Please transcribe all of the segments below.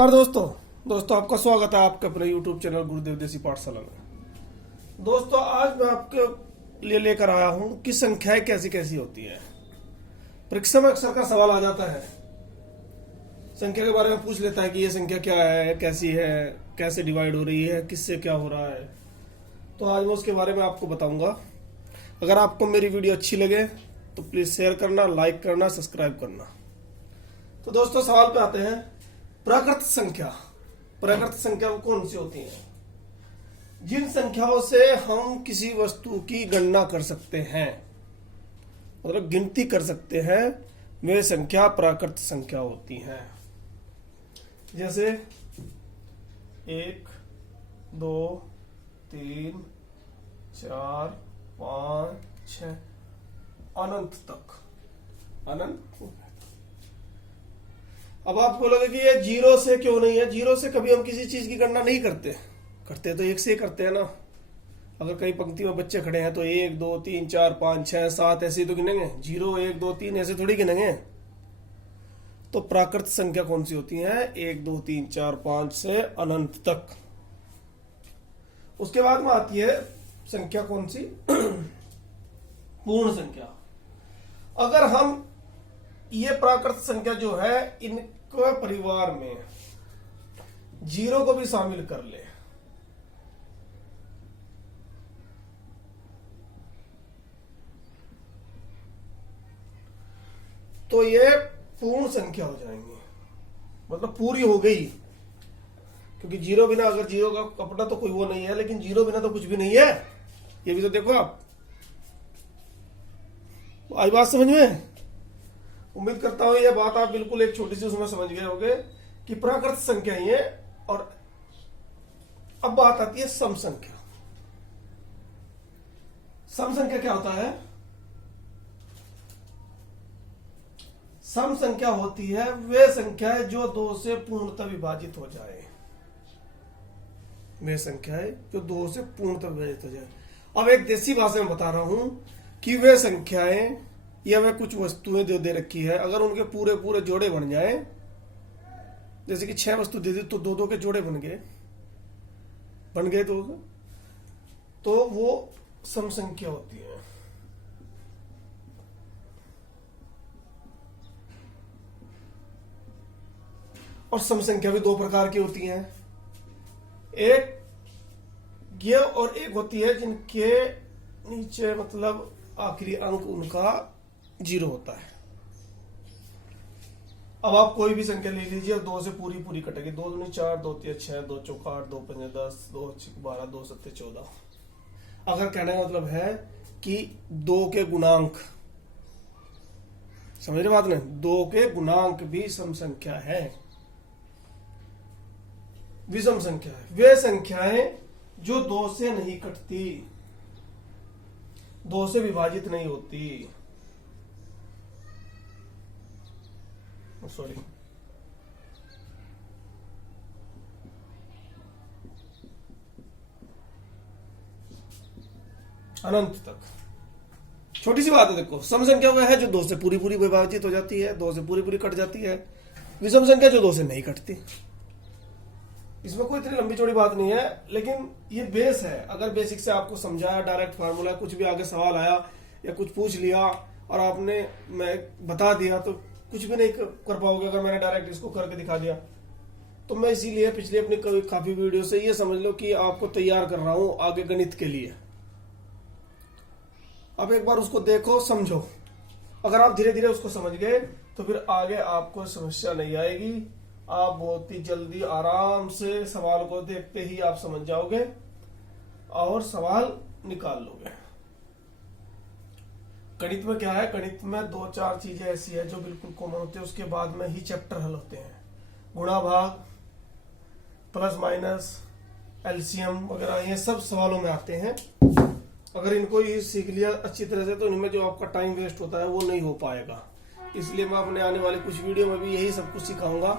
नमस्कार दोस्तों आपका स्वागत है आपके अपने YouTube चैनल गुरुदेव देसी पाठशाला में। दोस्तों आज मैं आपके लिए लेकर आया हूं कि संख्याएं कैसी कैसी होती है। परीक्षा में अक्सर का सवाल आ जाता है, संख्या के बारे में पूछ लेता है कि ये संख्या क्या है, कैसी है, कैसे डिवाइड हो रही है, किससे क्या हो रहा है। तो आज मैं उसके बारे में आपको बताऊंगा। अगर आपको मेरी वीडियो अच्छी लगे तो प्लीज शेयर करना, लाइक करना, सब्सक्राइब करना। तो दोस्तों सवाल पे आते हैं। प्राकृत संख्या कौन सी होती है? जिन संख्याओं से हम किसी वस्तु की गणना कर सकते हैं, मतलब गिनती कर सकते हैं, वे संख्या प्राकृत संख्या होती हैं। जैसे 1, 2, 3, 4, 5, 6 अनंत तक। अब आप बोलोगे कि ये जीरो से क्यों नहीं है? जीरो से कभी हम किसी चीज की गणना नहीं करते तो एक से ही करते हैं ना। अगर कई पंक्ति में बच्चे खड़े हैं तो 1, 2, 3, 4, 5, 6, 7 ऐसे ही तो गिनेंगे। 0, 1, 2, 3 ऐसे थोड़ी गिनेंगे। तो प्राकृत संख्या कौन सी होती है? 1, 2, 3, 4, 5 से अनंत तक। उसके बाद में आती है संख्या कौन सी? पूर्ण संख्या। अगर हम ये प्राकृत संख्या जो है इनके परिवार में जीरो को भी शामिल कर ले तो ये पूर्ण संख्या हो जाएंगी, मतलब पूरी हो गई। क्योंकि जीरो बिना, अगर जीरो का कपड़ा तो कोई वो नहीं है, लेकिन जीरो बिना तो कुछ भी नहीं है। ये भी तो देखो आप। आई बात समझ में? उम्मीद करता हूं यह बात आप बिल्कुल एक छोटी सी उसमें समझ गए होंगे कि प्राकृत संख्या ही है। और अब बात आती है सम संख्या। सम संख्या क्या होता है? सम संख्या होती है वे संख्याएं जो 2 से पूर्णतः विभाजित हो जाए। वे संख्याएं जो 2 से पूर्णतः विभाजित हो जाए। अब एक देसी भाषा में बता रहा हूं कि वे संख्याएं या वे कुछ वस्तुएं जो दे रखी है, अगर उनके पूरे पूरे जोड़े बन जाए, जैसे कि 6 वस्तु दे दी तो 2-2 के जोड़े बन गए तो वो सम संख्या होती है। और सम संख्या भी 2 प्रकार की होती हैं। एक ये और एक होती है जिनके नीचे मतलब आखिरी अंक उनका 0 होता है। अब आप कोई भी संख्या ले लीजिए, 2 से पूरी पूरी कटेगी। 2 दूनी 4, 2 तिया 6, 2 चौका 8, 2 पंजे 10, 2 छक्के 12, 2 सत्ते 14। अगर कहने का मतलब है कि 2 के गुणांक, समझ रहे बात नहीं? 2 के गुणांक भी सम संख्या है, विषम संख्या है। वे संख्याएं जो 2 से नहीं कटती, 2 से विभाजित नहीं होती। सॉरी, अनंत तक। छोटी सी बात है, देखो सम संख्या वह है जो 2 से पूरी पूरी विभाजित हो जाती है, 2 से पूरी पूरी कट जाती है। विषम संख्या जो 2 से नहीं कटती। इसमें कोई इतनी लंबी चौड़ी बात नहीं है, लेकिन ये बेस है। अगर बेसिक से आपको समझाया, डायरेक्ट फार्मूला, कुछ भी आगे सवाल आया या कुछ पूछ लिया और आपने मैं बता दिया तो कुछ भी नहीं कर पाओगे। अगर मैंने डायरेक्ट इसको करके दिखा दिया तो मैं इसीलिए पिछले अपनी काफी वीडियो से ये समझ लो कि आपको तैयार कर रहा हूं आगे गणित के लिए। अब एक बार उसको देखो, समझो। अगर आप धीरे धीरे उसको समझ गए तो फिर आगे आपको समस्या नहीं आएगी। आप बहुत ही जल्दी आराम से सवाल को देखते ही आप समझ जाओगे और सवाल निकाल लोगे। गणित में क्या है? गणित में 2-4 चीजें ऐसी है जो बिल्कुल कॉमन होती है, उसके बाद में ही चैप्टर हल होते हैं। गुणा भाग, प्लस माइनस, एलसीएम वगैरह, ये सब सवालों में आते हैं। अगर इनको ये सीख लिया अच्छी तरह से तो इनमें जो आपका टाइम वेस्ट होता है वो नहीं हो पाएगा। इसलिए मैं अपने आने वाले कुछ वीडियो में भी यही सब कुछ सिखाऊंगा,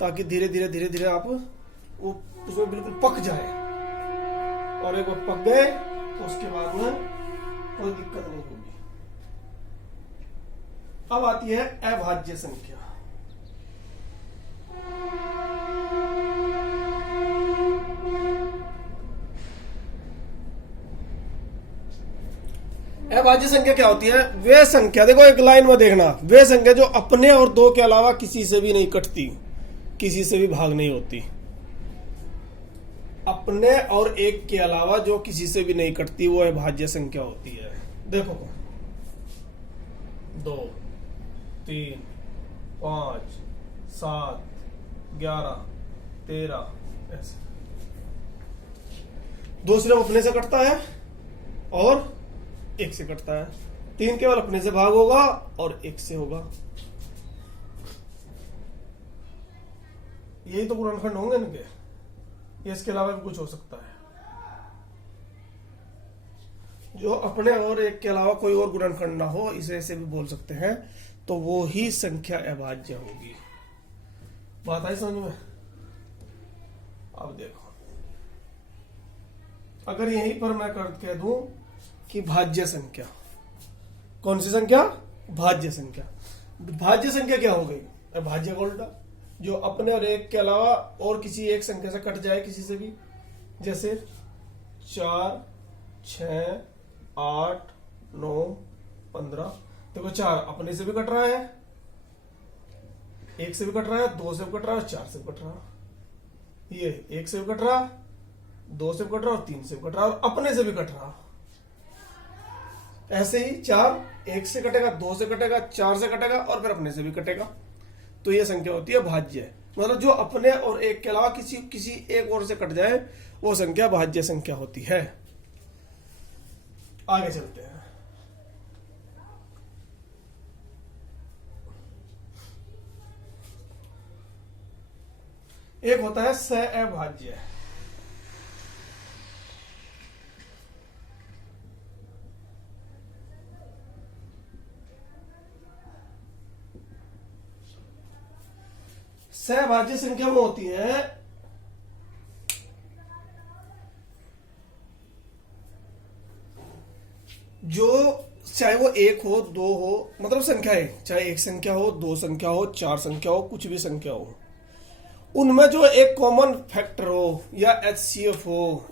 ताकि धीरे धीरे आप वो उसमें बिल्कुल पक जाए। और एक बार पक गए तो उसके बाद में कोई दिक्कत नहीं होगी। अब आती है अभाज्य संख्या। अभाज्य संख्या क्या होती है? वे संख्या, देखो एक लाइन में देखना, वे संख्या जो अपने और दो के अलावा किसी से भी नहीं कटती, किसी से भी भाग नहीं होती। अपने और एक के अलावा जो किसी से भी नहीं कटती वो अभाज्य संख्या होती है। देखो 2, 3, 5, 7, 11, 13 ऐसे। 2 सिर्फ अपने से कटता है और 1 से कटता है। 3 केवल अपने से भाग होगा और 1 से होगा। यही तो गुणनखंड होंगे इनके, ये इसके अलावा भी कुछ हो सकता है। जो अपने और एक के अलावा कोई और गुणनखंड ना हो, इसे ऐसे भी बोल सकते हैं, तो वो ही संख्या अभाज्य होगी। बात आई समझ में? अब देखो, अगर यहीं पर मैं कह दूं कि भाज्य संख्या, कौन सी संख्या? भाज्य संख्या। भाज्य संख्या क्या हो गई? अभाज्य का उल्टा, जो अपने और एक के अलावा और किसी एक संख्या से कट जाए, किसी से भी, जैसे 4, 6, 8, 9, 15। देखो 4 अपने से भी कट रहा है, 1 से भी कट रहा है, 2 से भी कट रहा है, 4 से भी कट रहा है। ये 1 से भी कट रहा, 2 से भी कट रहा और 3 से भी कट रहा और अपने से भी कट रहा। ऐसे ही 4 1 से कटेगा, 2 से कटेगा, 4 से कटेगा और फिर अपने से भी कटेगा। तो ये संख्या होती है भाज्य। मतलब जो अपने और एक के अलावा किसी एक और से कट जाए वो संख्या भाज्य संख्या होती है। आगे चलते हैं। एक होता है सहअभाज्य। सहभाज्य संख्या में होती है जो चाहे वो 1 हो, 2 हो, मतलब संख्या है, चाहे 1 संख्या हो, 2 संख्या हो, 4 संख्या हो, कुछ भी संख्या हो, उनमें जो एक कॉमन फैक्टर हो या HCF हो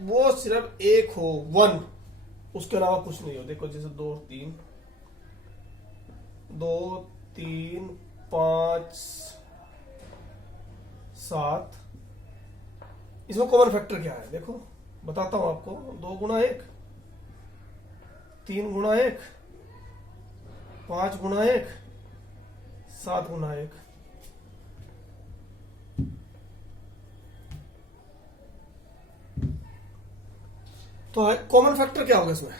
वो सिर्फ 1 हो, 1, उसके अलावा कुछ नहीं हो। देखो जैसे 2, 3, 5, 7, इसमें कॉमन फैक्टर क्या है? देखो बताता हूं आपको। 2 गुणा 1, 3 गुणा 1, 5 गुणा 1, 7 गुणा 1। तो कॉमन फैक्टर क्या होगा इसमें?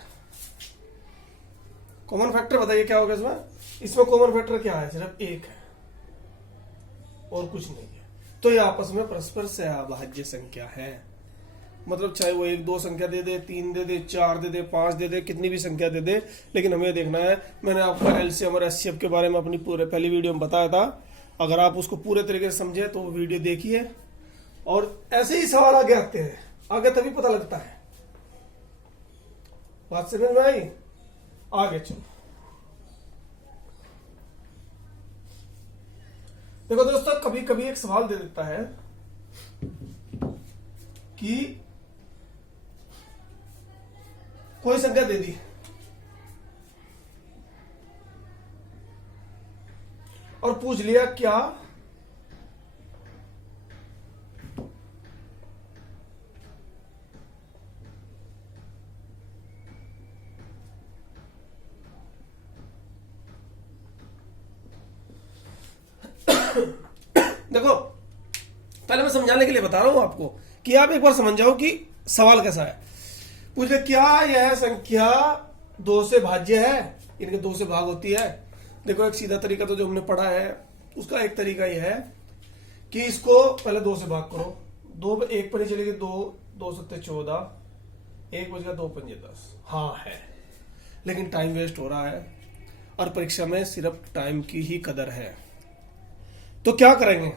कॉमन फैक्टर बताइए क्या होगा इसमें? इसमें कॉमन फैक्टर क्या है? सिर्फ 1 है और कुछ नहीं है। तो ये आपस में परस्पर सहअभाज्य संख्या है। मतलब चाहे वो 1, 2 संख्या दे दे, 3 दे दे, 4 दे दे, 5 दे दे, कितनी भी संख्या दे दे, लेकिन हमें देखना है। मैंने आपको एलसीएम और एचसीएफ के बारे में अपनी पहली वीडियो में बताया था। अगर आप उसको पूरे तरीके से समझे तो वो वीडियो देखिए। और ऐसे ही सवाल आगे आते हैं, आगे तभी पता लगता है। बात समझ में आई? आगे चलो। देखो दोस्तों, कभी कभी एक सवाल दे देता है कि कोई संख्या दे दी और पूछ लिया क्या देखो पहले मैं समझाने के लिए बता रहा हूं आपको कि आप एक बार समझ जाओ कि सवाल कैसा है। पूछे क्या यह संख्या 2 से भाज्य है? इनके 2 से भाग होती है। देखो एक सीधा तरीका तो जो हमने पढ़ा है उसका एक तरीका यह है कि इसको पहले 2 से भाग करो। 2 पे 1 पर नहीं चलेगी, 2 सत्ते 14, 1 बच गया, 2 पंजे 10। हाँ है, लेकिन टाइम वेस्ट हो रहा है और परीक्षा में सिर्फ टाइम की ही कदर है। तो क्या करेंगे?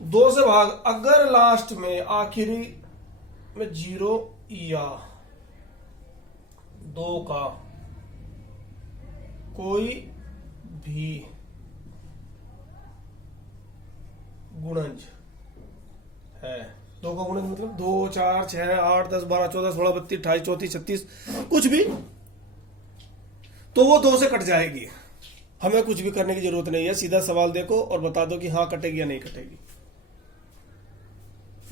2 से भाग, अगर लास्ट में आखिरी में 0 या 2 का कोई भी गुणज है, 2 का गुणज मतलब 2, 4, 6, 8, 10, 12, 14, 16, 32, 28, 34, 36, कुछ भी तो वो 2 से कट जाएगी। हमें कुछ भी करने की जरूरत नहीं है, सीधा सवाल देखो और बता दो कि हाँ कटेगी या नहीं कटेगी।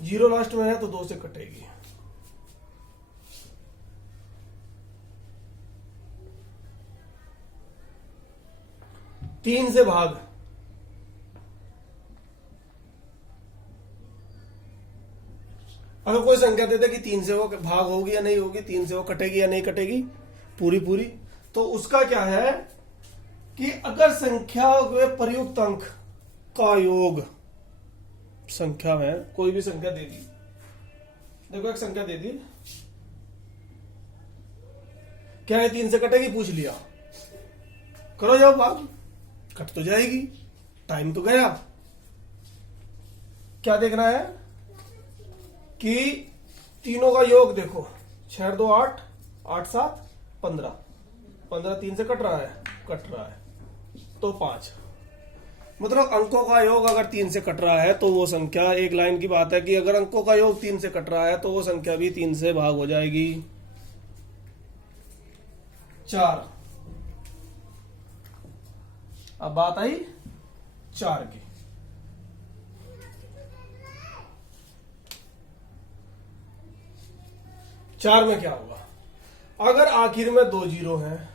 0 लास्ट में है तो 2 से कटेगी। तीन से भाग, अगर कोई संख्या देते कि 3 से वो भाग होगी या नहीं होगी, 3 से वो कटेगी या नहीं कटेगी पूरी पूरी, तो उसका क्या है कि अगर संख्या में प्रयुक्त अंक का योग, संख्या में कोई भी संख्या दे दी, देखो एक संख्या दे दी, क्या है 3 से कटेगी, पूछ लिया, करो जाओ भाग, कट तो जाएगी, टाइम तो गया। क्या देखना है कि तीनों का योग देखो, 6 2 8, 8 7 15, 15 3 से कट रहा है तो 5। मतलब अंकों का योग अगर 3 से कट रहा है तो वो संख्या, एक लाइन की बात है कि अगर अंकों का योग 3 से कट रहा है तो वो संख्या भी 3 से भाग हो जाएगी। 4, अब बात आई 4 की। चार में क्या होगा, अगर आखिर में 2 जीरो हैं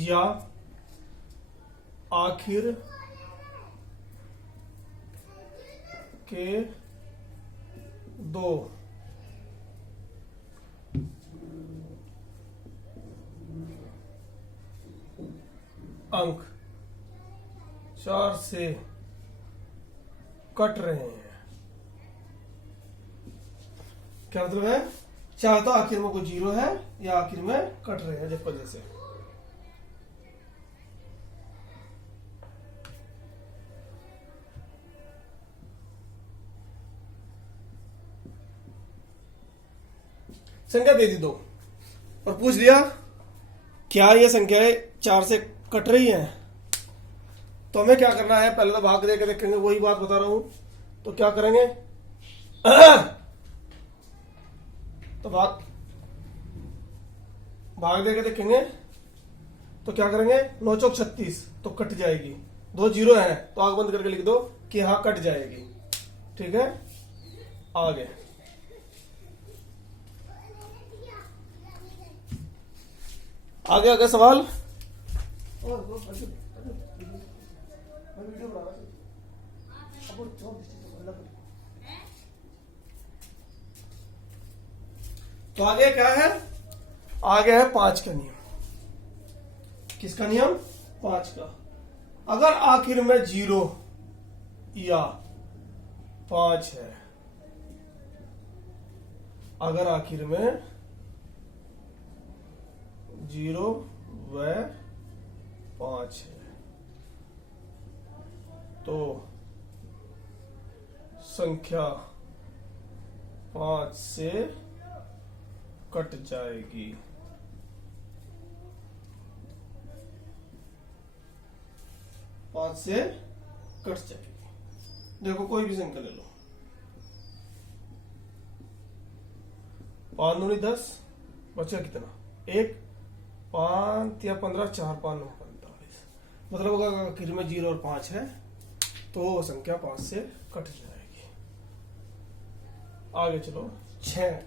या आखिर के 2 अंक 4 से कट रहे हैं, क्या मतलब है, चाहे तो आखिर में कोई जीरो है या आखिर में कट रहे हैं जिस वजह से। संख्या दे दी 2 और पूछ दिया क्या ये संख्याएं 4 से कट रही हैं, तो हमें क्या करना है, पहले तो भाग दे के देखेंगे, वही बात बता रहा हूं। तो क्या करेंगे तो भाग दे के देखेंगे, तो क्या करेंगे, 9 चौक 36 तो कट जाएगी, 2 जीरो है तो आंख बंद करके लिख दो कि हाँ कट जाएगी। ठीक है, आगे आगे आगे सवाल। तो आगे क्या है, आगे है 5 का नियम। किसका नियम, 5 का। अगर आखिर में 0 या 5 है, अगर आखिर में 0 व 5 है तो संख्या 5 से कट जाएगी। पांच से कट जाएगी। देखो कोई भी संख्या ले लो, 5 दूनी 10, बचा कितना, 1, 5 या 15, 4 5 9 45। मतलब अगर आखिर में 0 और 5 है तो संख्या 5 से कट जाएगी। आगे चलो 6।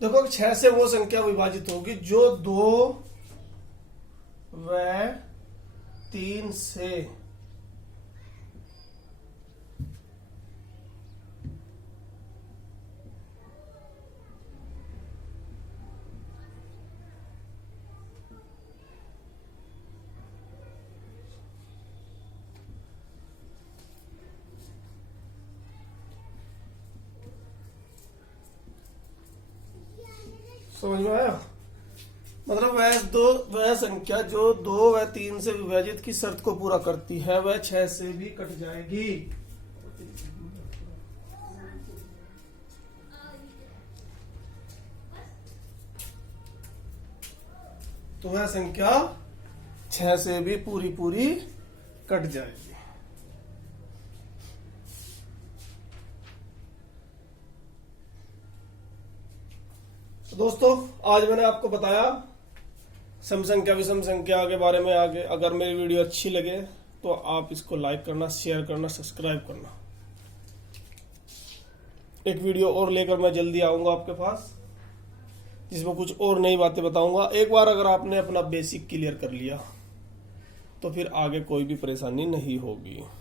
देखो 6 से वो संख्या विभाजित होगी जो 2 व 3 से समझ में आया। मतलब वह संख्या जो 2 व 3 से विभाजित की शर्त को पूरा करती है वह 6 से भी कट जाएगी। तो वह संख्या 6 से भी पूरी कट जाएगी। दोस्तों आज मैंने आपको बताया सम संख्या विषम संख्या के बारे में। आगे अगर मेरी वीडियो अच्छी लगे तो आप इसको लाइक करना, शेयर करना, सब्सक्राइब करना। एक वीडियो और लेकर मैं जल्दी आऊंगा आपके पास, जिसमें कुछ और नई बातें बताऊंगा। एक बार अगर आपने अपना बेसिक क्लियर कर लिया तो फिर आगे कोई भी परेशानी नहीं होगी।